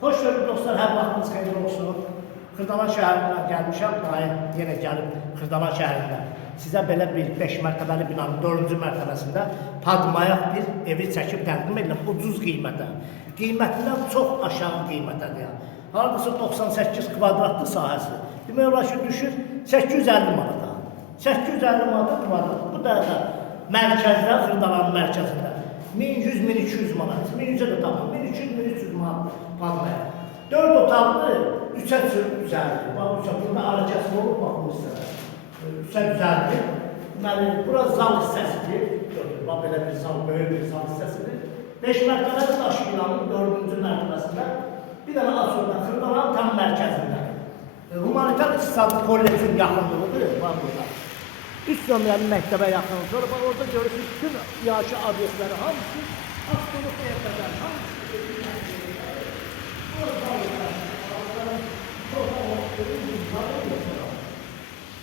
Hoş gördük dostlar, hər vaxtınız xeyirli olsun. Xırdalan şəhərindən gəlmişəm, daha yenə gəlib Xırdalan şəhərində. Sizə belə bir 5 mərtəbəli binanın 4-cü mərtəbəsində padmayaq bir evi çəkib təqdim edirəm, ucuz qiymətə. Qiymətindən çox aşağı qiymətədir. Hardasa 98 kvadratlı sahəsi. Demək olar ki, düşür 850 manata. 850 manata kvadrat. Bu da mərkəzdə, Xırdalanın mərkəzində. 1100-1200 manat, 1100'e de tamam, 1300-1300 manat padmayaq. 4 otaqlı 3'e düzəldir. Bax, burada ara kəsim olur, bax bu hissələr. 3'e düzəldir. Deməli, bura zal hissəsidir. Bax, belə bir zal, böyük bir zal hissəsidir. 5 mərtəbəli daş binanın 4-cü mərtəbəsində bir dənə Asırdan Xırdalanın tam mərkəzində. Humanitar İqtisadi Kollejin yaxınlığıdır, bax burada. 3 nömrəli məktəbə yaxın. Sonra bax, orada görürsünüz, bütün yaşlı obyektləri hamısı avtobus evlərdən, hamısı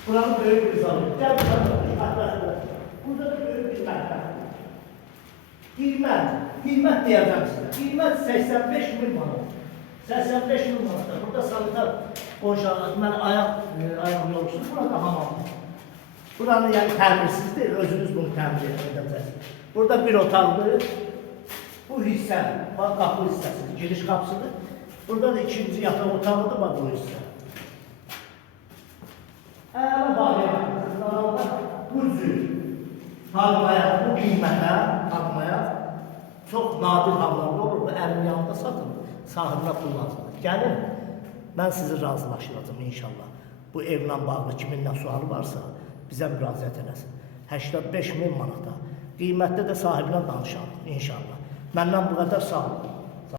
buranın böyük bir zalı. Gəl burada, burada da böyük bir məktəb. Qiymət deyəcəm sizə. Qiymət 85.000 manat. 85.000 manat. Burada sanitar boşalır. Mən ayaq yolcusu, burada hamam. Buranın yəni təmirsizdir, özünüz bunu təmir edəcəksiniz. Burada bir otaqdır. Bu hissə, bax qapı hissəsidir, giriş qapısıdır. Burada da ikinci yataq otağıdır, bax bu hissə. Əla bağlayaq, bu cür padmayaq, bu qiymətə padmayaq çox nadir hallarda olur. Bu ərin yanında satın, sahibinə kullansın. Gəlin, mən sizi razılaşdıracağım inşallah. Bu evlə bağlı kiminlə sualı varsa, bizə müraciət eləsin. 85.000 manata. Qiymətdə də sahibinə danışalım inşallah. Məndən bu qədər sağ olun.